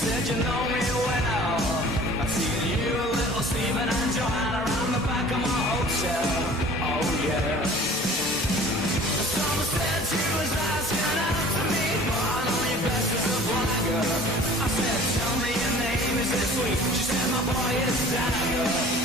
Said you know me well. I've seen you, little Stephen and Joanna around the back of my hotel. Oh yeah. Someone said she was asking out to me, but I know you best as a blagger. I said, tell me your name, is it sweet? She said, my boy is Dagger.